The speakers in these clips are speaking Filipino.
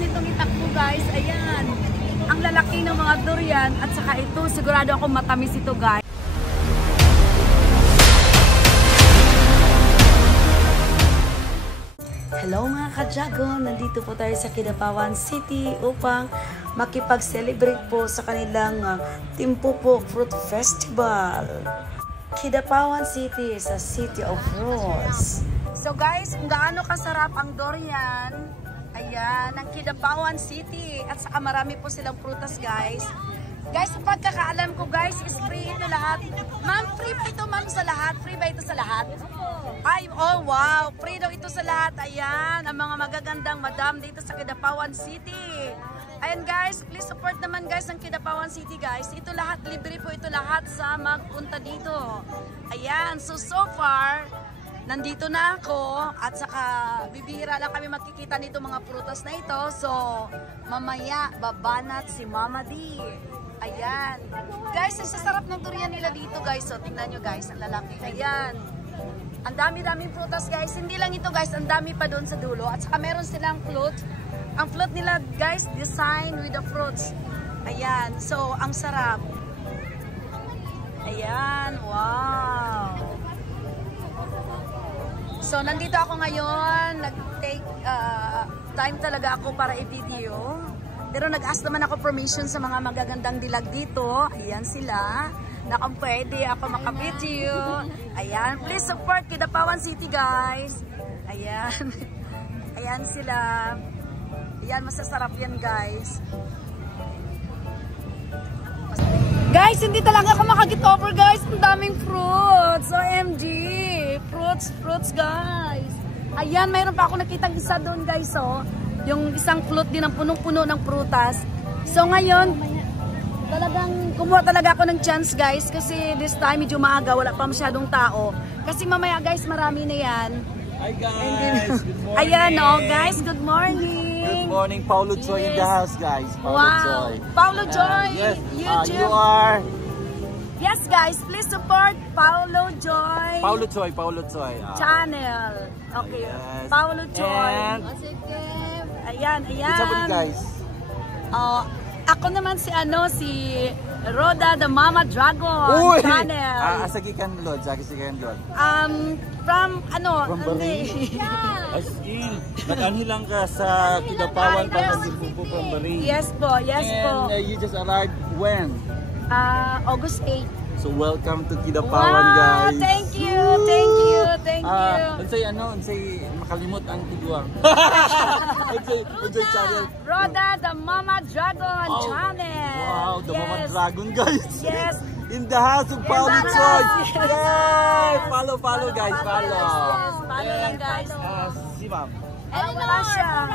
nitong itakbo guys, ayan. Ang lalaki ng mga durian at saka ito, sigurado ako matamis ito guys. Hello mga ka-Dragon! Nandito po tayo sa Kidapawan City upang makipag-celebrate po sa kanilang Timpupok Fruit Festival. Kidapawan City is a city of fruits. So guys, kung gaano kasarap ang durian, ayan, ng Kidapawan City. At saka marami po silang prutas guys. Guys, sa pagkakaalam ko guys, is free ito lahat. Ma'am, free ba ito ma'am sa lahat? Free ba ito sa lahat? Ay, oh wow, free daw ito sa lahat. Ayan, ang mga magagandang madam dito sa Kidapawan City. Ayan guys, please support naman guys ang Kidapawan City guys. Ito lahat, libre po ito lahat sa magpunta dito. Ayan, so far, nandito na ako at saka bibihira lang kami makikita nito mga prutas na ito. So, mamaya babanat si Mama D. Ayan. Guys, ang sasarap ng durian nila dito guys. So, tingnan nyo guys, ang lalaki. Ayan. Ang dami-daming prutas guys. Hindi lang ito guys, ang dami pa doon sa dulo. At saka meron silang float. Ang float nila guys, design with the fruits. Ayan. So, ang sarap. Ayan. Wow. So, nandito ako ngayon. Nag-take time talaga ako para i-video. Pero nag-ask naman ako permission sa mga magagandang dilag dito. Ayan sila. Na kung pwede ako maka-video. Ayan. Please support Kidapawan City guys. Ayan. Ayan sila. Ayan, masasarap yan guys. Guys, hindi talaga ako makagit over guys. Ang daming fruits. OMG. Fruits guys. Ayan, mayroon pa ako nakitang isa doon guys. Oh. Yung isang float din ng punong-puno ng prutas. So ngayon, talagang kumuha talaga ako ng chance guys. Kasi this time medyo maaga, wala pa masyadong tao. Kasi mamaya guys, marami na yan. Hi guys, good morning. Ayan oh guys, good morning. Good morning, Paulo Joy in the house guys. Paulo Joy. Paulo Joy, yes, YouTube. you are... Yes guys, please support Paulo Joy. Paulo Joy. Channel. Okay, yes. Paulo Joy. And... Ayan. What's up guys? Ako naman si Roda the Mama Dragon channel. Asagikan Lord, From From Barin. As in, nag-anhi lang ka sa Kidapawan para Timpupok from Barin. Yes po. And you just arrived when? August 8. So welcome to Kidapawan guys. Thank you. Unsay makalimot ang tiguang. Unsay channel. Roda the Mama Dragon channel. Wow, the Mama Dragon guys. Yes. In the house of Paulo Joy. Yes. Yay! Follow guys, follow. Yes, follow lang guys. Si Ma'am. Wala siya.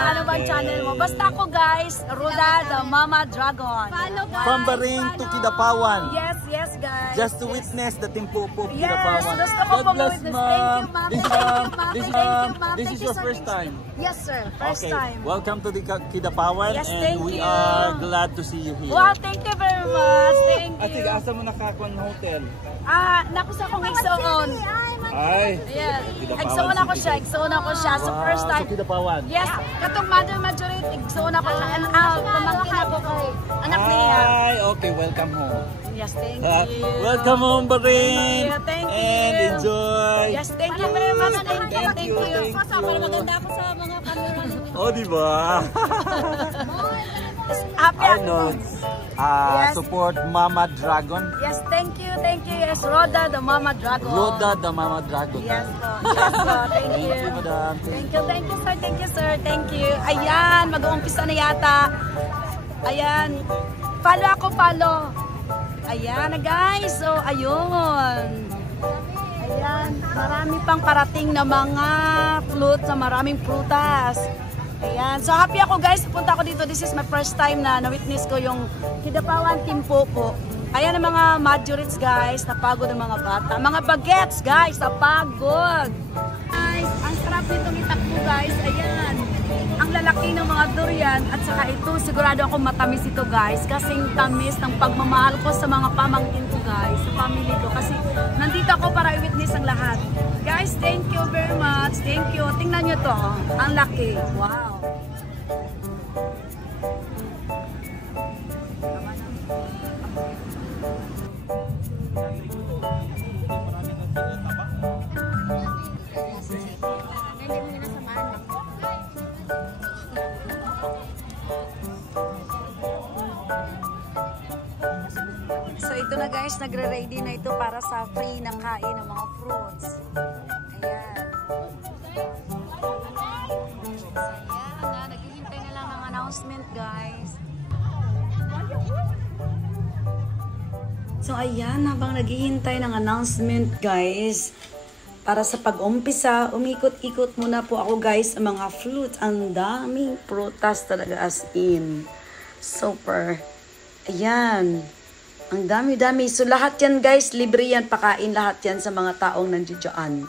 Ano bang channel mo? Basta ako guys, Roda the Mama Dragon. Follow guys. From Barin to Kidapawan. Yes guys. Just to witness the Timpupok Yes, Kidapawan. gusto ko pong witness. Thank you ma'am. This is your first time. Yes sir, first time. Welcome to the Kidapawan Yes, and thank we you. are glad to see you here. Wow, thank you very much. Thank Ate, you. asa mo nakakuan ng hotel? Naku sa akong igsoon. Ay. Yes. Kidapawan Igsoon ako siya. So first time. Sa Kidapawan. Yes, katong mother majority, igsoon ako siya. And pamangkin ako kay anak niya. Ay, okay, welcome home. Yes, thank you. Welcome home, Barin. Thank you. And enjoy. Yes, thank you very much. Thank you. Para maganda ako sa mga camera ninyo. Oh, di ba? Happy Arnold, Yes. support Mama Dragon. Yes, thank you. Yes, Roda the Mama Dragon. Roda the Mama Dragon. Yes po. Thank you. Thank you, madam. Thank you sir. Thank you. Ayan, mag-uumpisa na yata. Ayan. Follow. Ayan na guys. So, ayun. Ayan, marami pang parating na mga fruit na maraming prutas. Ayan, so happy ako guys, punta ako dito. This is my first time na na-witness ko yung Kidapawan Timpupok. Ayan ang mga majorities guys, napagod ang mga bata. Mga bagets guys, napagod. Guys, ang sarap nitong itakbo guys, ayan. Ang lalaki ng mga durian at saka ito, sigurado ako matamis ito guys. Kasing tamis ng pagmamahal ko sa mga pamangkin ko guys, sa family ko. Kasi nandito ako para i-witness ang lahat. Guys, thank you very much. Thank you. Tingnan nyo to, ang laki. Wow. guys, nagre-ready na ito para sa free na kain ng mga fruits. Ayan. Ayan, naghihintay na lang ng announcement, guys. So, ayan, habang naghihintay ng announcement, guys, para sa pag-umpisa, umikot-ikot muna po ako, guys, sa mga fruit. Ang daming prutas talaga, as in. Super. Ayan. Ang dami-dami. So, lahat yan, guys, libre yan, pakain lahat yan sa mga taong nandiyan.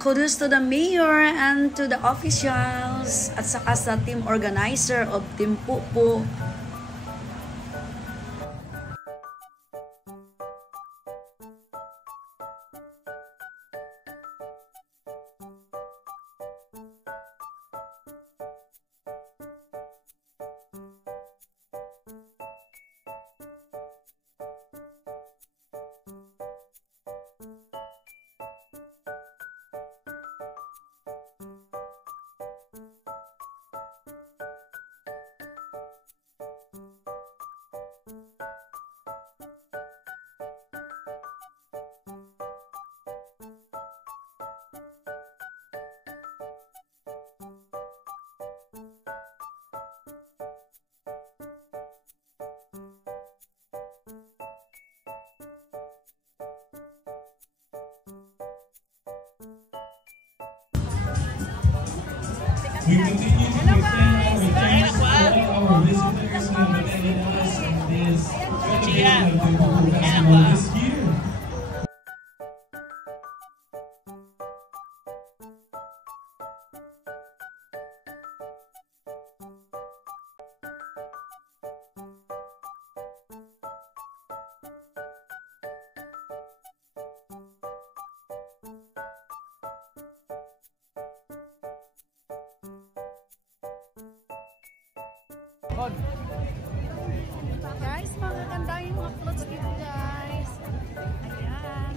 Kudos to the mayor and to the officials at saka sa team organizer of Team Pupo. We continue to extend our thanks to all our visitors who have attended us in this celebration of the Pupo Festival this year. Guys, magaganda yung mga fruits dito, guys. Ayan.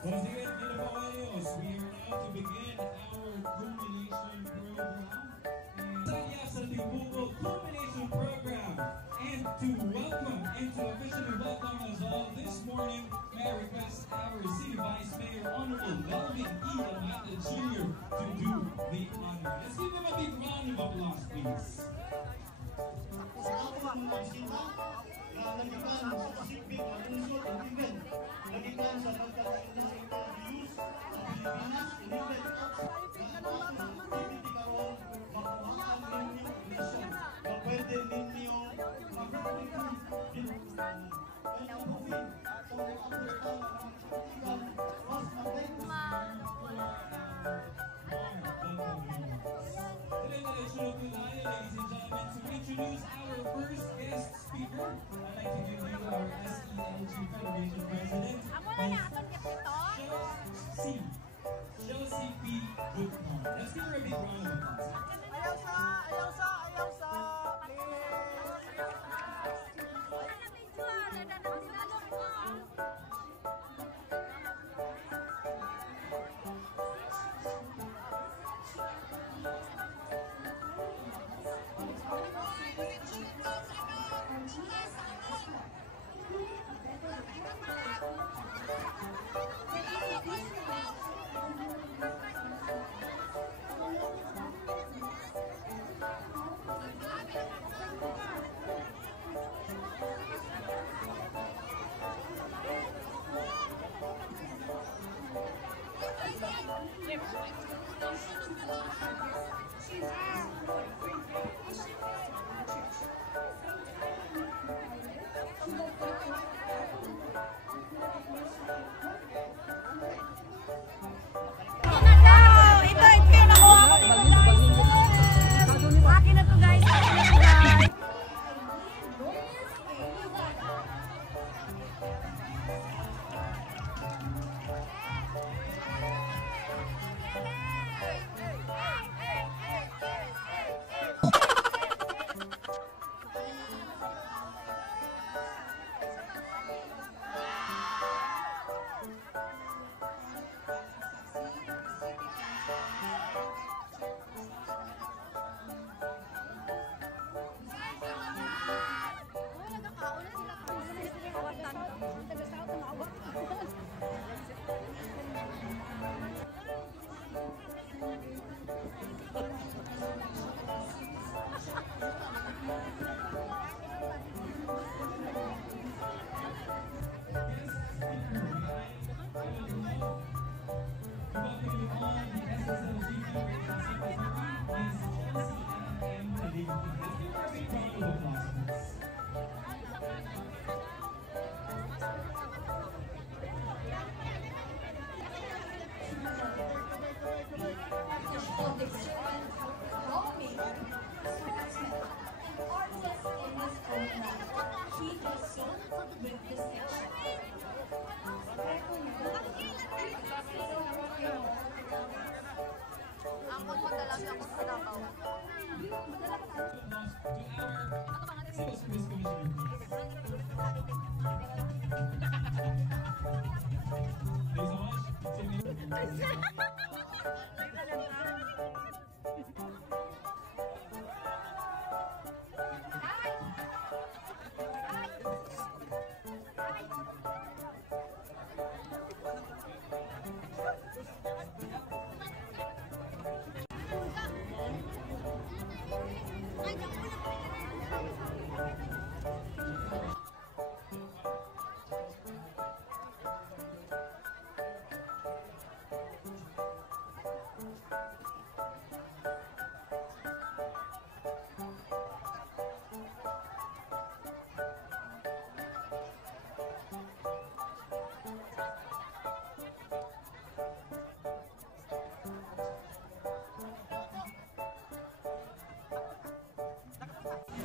Once again, Kinababayos, we are now to begin our culmination program. Saya sa Team Pupo culmination program. And to welcome and to officially welcome us all this morning, may I request our City Vice Mayor Honorable Melvin E. Amata Jr. to do the honor. Let's give them a big round of applause, please. Sa ako ang nagsita na nagikan sa Pacific na unsod ang event. Nagikan sa pagkakainin sa interviews sa Pilipinas, in-event na ang activity karon makuhaan ninyo mission na pwede ninyo mag-replicate kaya moving o ang kaibigan mas Today, traditional Kulaya, ladies and gentlemen, to introduce our first guest speaker, I'd like to give you our SELG Federation President, Chelsea P. Goodman. Let's give her a big round of applause. Ayaw sa, please. Ito yung nakuha ko dito, guys. Akin na to, guys.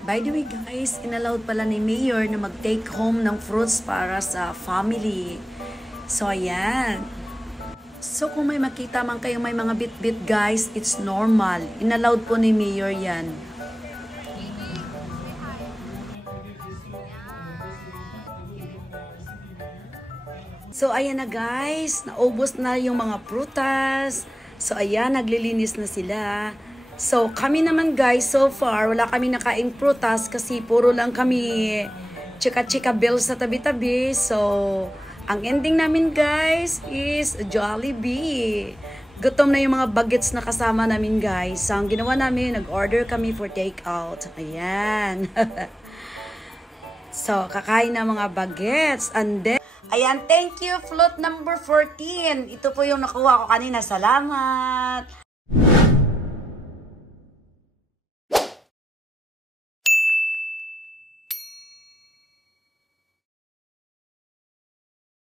By the way guys, inallowed pala ni Mayor na mag-take home ng fruits para sa family. So ayan. So kung may makita man kayo may mga bit-bit guys, it's normal. Inallowed po ni Mayor yan. So ayan na guys, naubos na yung mga prutas. So ayan, naglilinis na sila. So, kami naman guys, so far, wala kami nakaing prutas kasi puro lang kami chika-chika bills sa tabi-tabi. So, ang ending namin guys is Jollibee. Gutom na yung mga bagets na kasama namin guys. So, ang ginawa namin, nag-order kami for takeout. Ayan. So, kakain na mga bagets. And then, ayan, thank you, float number 14. Ito po yung nakuha ko kanina. Salamat.